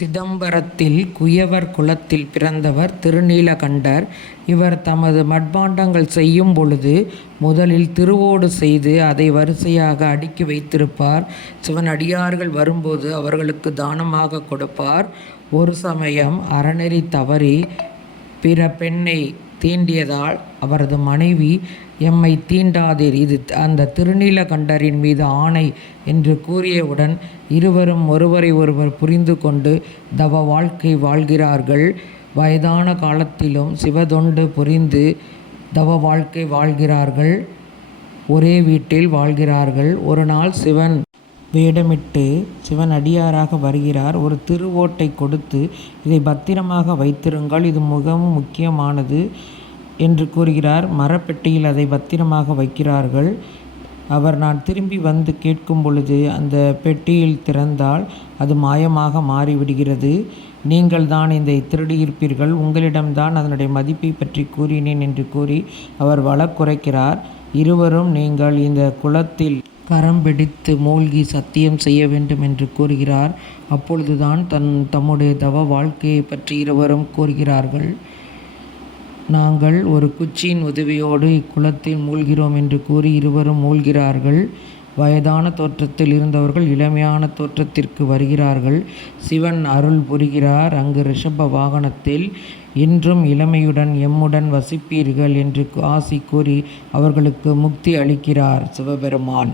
சிதம்பரத்தில் குயவர் குலத்தில் பிறந்தவர் திருநீலகண்டர். இவர் தமது மட்பாண்டங்கள் செய்யும் பொழுது முதலில் திருவோடு செய்து அதை வரிசையாக அடுக்கி வைத்திருப்பார். சிவனடியார்கள் வரும்போது அவர்களுக்கு தானமாக கொடுப்பார். ஒரு சமயம் அறநெறி தவறி பிற பெண்ணை தீண்டியதால் அவரது மனைவி, "எம்மை தீண்டாதீர், இது அந்த திருநீலகண்டரின் மீது ஆணை" என்று கூறியவுடன் இருவரும் ஒருவரை ஒருவர் புரிந்து கொண்டு தவ வாழ்க்கை வாழ்கிறார்கள். வயதான காலத்திலும் சிவதொண்டு புரிந்து தவ வாழ்க்கை வாழ்கிறார்கள். ஒரே வீட்டில் வாழ்கிறார்கள். ஒரு நாள் சிவன் வேடமிட்டு சிவன் அடியாராக வருகிறார். ஒரு திருவோட்டை கொடுத்து, "இதை பத்திரமாக வைத்திருங்கள், இது மிகவும் முக்கியமானது" என்று கூறுகிறார். மரப்பெட்டியில் அதை பத்திரமாக வைக்கிறார்கள். அவர் நான் திரும்பி வந்து கேட்கும் பொழுது அந்த பெட்டியில் திறந்தால் அது மாயமாக மாறிவிடுகிறது. "நீங்கள் தான் இதை திருடியிருப்பீர்கள், உங்களிடம்தான் அதனுடைய மதிப்பை பற்றி கூறினேன்" என்று கூறி அவர் வழக்குரைக்கிறார். இருவரும் நீங்கள் இந்த குளத்தில் கரம் பிடித்து மூழ்கி சத்தியம் செய்ய வேண்டும் என்று கூறுகிறார். அப்பொழுதுதான் தம்முடைய தவ வாழ்க்கையை பற்றி இருவரும் கூறுகிறார்கள். "நாங்கள் ஒரு குச்சியின் உதவியோடு இக்குளத்தில் மூழ்கிறோம்" என்று கூறி இருவரும் மூழ்கிறார்கள். வயதான தோற்றத்தில் இருந்தவர்கள் இளமையான தோற்றத்திற்கு வருகிறார்கள். சிவன் அருள் புரிகிறார். அங்கு ரிஷப வாகனத்தில், "இன்றும் இளமையுடன் எம்முடன் வசிப்பீர்கள்" என்று ஆசி கூறி அவர்களுக்கு முக்தி அளிக்கிறார் சிவபெருமான்.